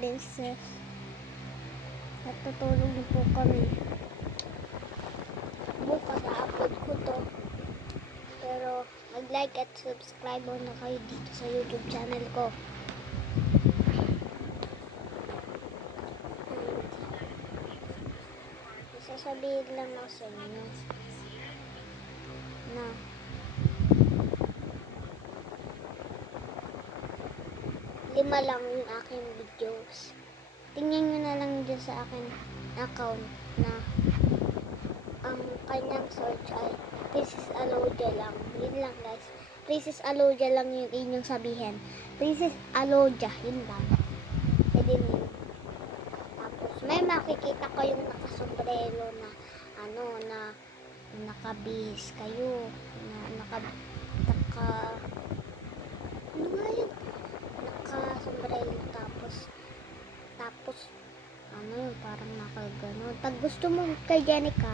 princess. Natutulog na po kami. Bukas na-upload ko to. Pero mag-like at subscribe na kayo dito sa YouTube channel ko. Sasabihin lang ako sa inyo na lima lang yung aking videos. Tingnan nyo na lang dyan sa akin account na ang kanyang search ay Princess Alodia lang. Yun lang guys. Princess Alodia lang yung inyong sabihin. Princess Alodia. Yun lang. Pwede nyo. Tapos may makikita ko yung nakasombrero na ano na nakabihis kayo. Na ano nga yun? Nakasombrero tapos ano yun, parang nakagano. Pag gusto mo kay Jenica,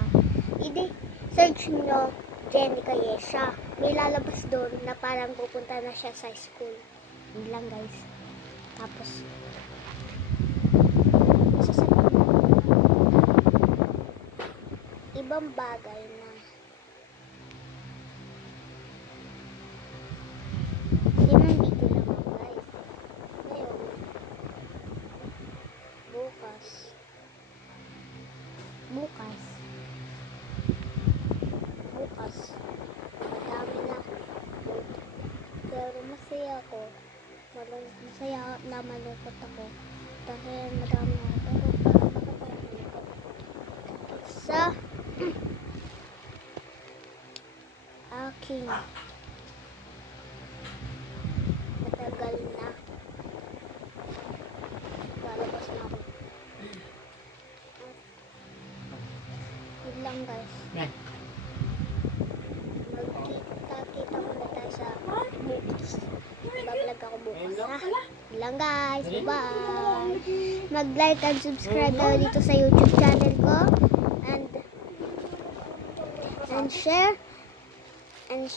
search nyo Jenica Yesha. May lalabas doon na parang pupunta na siya sa school. Yun lang guys. Tapos ibang bagay na limang video lang ako guys. Ngayon bukas madami na, pero masaya ako, malungkot ako dahil madami na, pero sa aking matagal na lalabas na ako. Yun lang guys. Magkita muna tayo sa bukas. Bablog ako bukas ha. Yun lang guys. Bye. Mag-like and subscribe tayo dito sa YouTube channel ko. And share. And